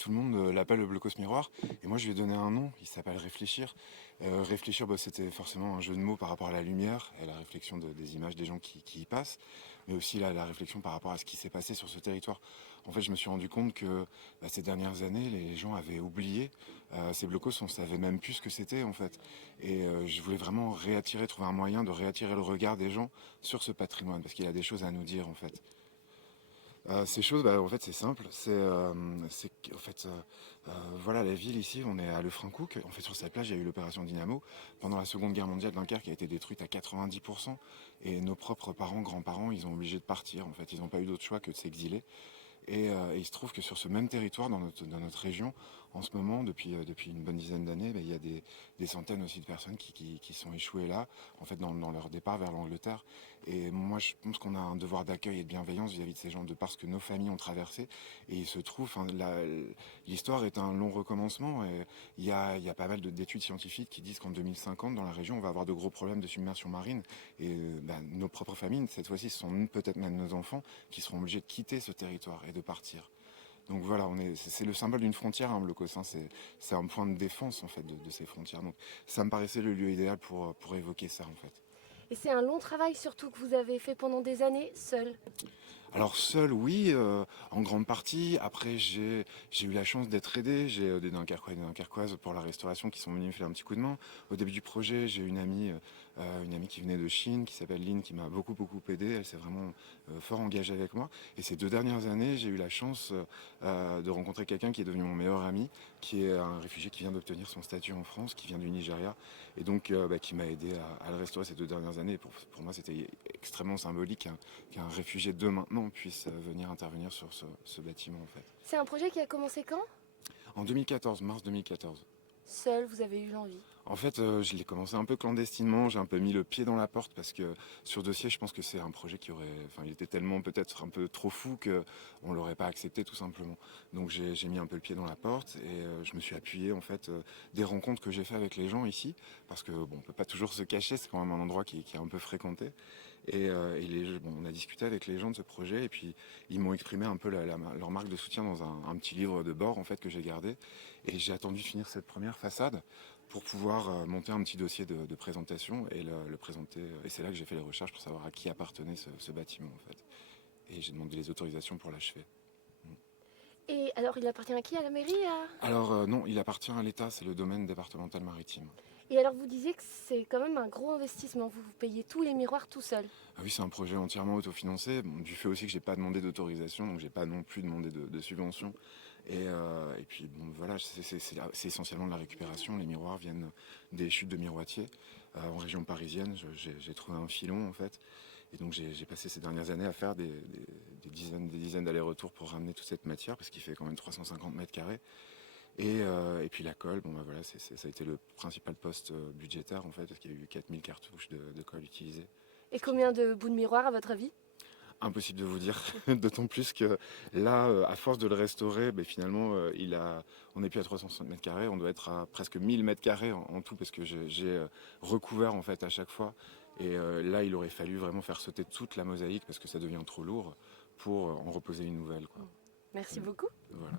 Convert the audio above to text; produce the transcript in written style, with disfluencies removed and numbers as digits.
Tout le monde l'appelle le blocos miroir, et moi je lui ai donné un nom, il s'appelle Réfléchir. Réfléchir, c'était forcément un jeu de mots par rapport à la lumière, et à la réflexion des images des gens qui y passent, mais aussi la réflexion par rapport à ce qui s'est passé sur ce territoire. En fait, je me suis rendu compte que ces dernières années, les gens avaient oublié ces blocos, on savait même plus ce que c'était en fait. Et je voulais vraiment réattirer, trouver un moyen de réattirer le regard des gens sur ce patrimoine, parce qu'il a des choses à nous dire en fait. Ces choses, en fait, c'est simple. En fait, voilà, la ville ici, on est à Lefrancouc. En fait, sur cette plage, il y a eu l'opération Dynamo. Pendant la Seconde Guerre mondiale, Dunkerque a été détruite à 90%. Et nos propres parents, grands-parents, ils ont obligé de partir. En fait, ils n'ont pas eu d'autre choix que de s'exiler. Et il se trouve que sur ce même territoire, dans notre région, en ce moment, depuis une bonne dizaine d'années, il y a des centaines aussi de personnes qui sont échouées là, en fait, dans leur départ vers l'Angleterre. Et moi, je pense qu'on a un devoir d'accueil et de bienveillance vis-à-vis de ces gens, de parce que nos familles ont traversé. Et il se trouve, enfin, l'histoire est un long recommencement. Et il y a pas mal d'études scientifiques qui disent qu'en 2050, dans la région, on va avoir de gros problèmes de submersion marine. Et nos propres familles, cette fois-ci, ce sont peut-être même nos enfants qui seront obligés de quitter ce territoire et de partir. Donc voilà, c'est le symbole d'une frontière, hein, Blocos, hein, c'est un point de défense en fait de ces frontières. Donc ça me paraissait le lieu idéal pour évoquer ça en fait. Et c'est un long travail surtout que vous avez fait pendant des années, seul. Alors seul, oui, en grande partie. Après, j'ai eu la chance d'être aidé. J'ai des Dunkerquois et des Dunkerquoises pour la restauration qui sont venus me faire un petit coup de main. Au début du projet, j'ai une amie qui venait de Chine, qui s'appelle Lynn, qui m'a beaucoup aidé. Elle s'est vraiment fort engagée avec moi. Et ces 2 dernières années, j'ai eu la chance de rencontrer quelqu'un qui est devenu mon meilleur ami, qui est un réfugié qui vient d'obtenir son statut en France, qui vient du Nigeria, et donc qui m'a aidé à le restaurer ces 2 dernières années. Et pour moi, c'était extrêmement symbolique qu'un réfugié de maintenant puisse venir intervenir sur ce bâtiment en fait. C'est un projet qui a commencé quand? En 2014, mars 2014. Seul, vous avez eu l'envie. En fait, je l'ai commencé un peu clandestinement, j'ai un peu mis le pied dans la porte parce que sur dossier, je pense que c'est un projet enfin, il était tellement peut-être un peu trop fou que on l'aurait pas accepté tout simplement. Donc j'ai mis un peu le pied dans la porte et je me suis appuyé en fait des rencontres que j'ai fait avec les gens ici, parce que bon, on peut pas toujours se cacher, c'est quand même un endroit qui est un peu fréquenté. On a discuté avec les gens de ce projet et puis ils m'ont exprimé un peu leur marque de soutien dans un petit livre de bord en fait que j'ai gardé. Et j'ai attendu finir cette première façade pour pouvoir monter un petit dossier de présentation et le présenter. Et c'est là que j'ai fait les recherches pour savoir à qui appartenait ce bâtiment en fait. Et j'ai demandé les autorisations pour l'achever. Et alors, il appartient à qui? À la mairie Alors non, il appartient à l'État, c'est le domaine départemental maritime. Et alors, vous disiez que c'est quand même un gros investissement. Vous payez tous les miroirs tout seul. Ah oui, c'est un projet entièrement autofinancé, bon, du fait aussi que j'ai pas demandé d'autorisation, donc j'ai pas non plus demandé de subvention. Et puis bon, voilà, c'est essentiellement de la récupération. Les miroirs viennent des chutes de miroitiers en région parisienne. J'ai trouvé un filon en fait, et donc j'ai passé ces dernières années à faire des dizaines d'allers-retours pour ramener toute cette matière, parce qu'il fait quand même 350 mètres carrés. Et puis la colle, bon voilà, ça a été le principal poste budgétaire en fait, parce qu'il y a eu 4000 cartouches de colle utilisées. Et combien de bouts de miroirs, à votre avis? Impossible de vous dire, d'autant plus que là, à force de le restaurer, finalement, on n'est plus à 360 mètres carrés, on doit être à presque 1000 mètres carrés en tout, parce que j'ai recouvert en fait à chaque fois. Et là, il aurait fallu vraiment faire sauter toute la mosaïque parce que ça devient trop lourd pour en reposer une nouvelle, quoi. Merci beaucoup. Voilà.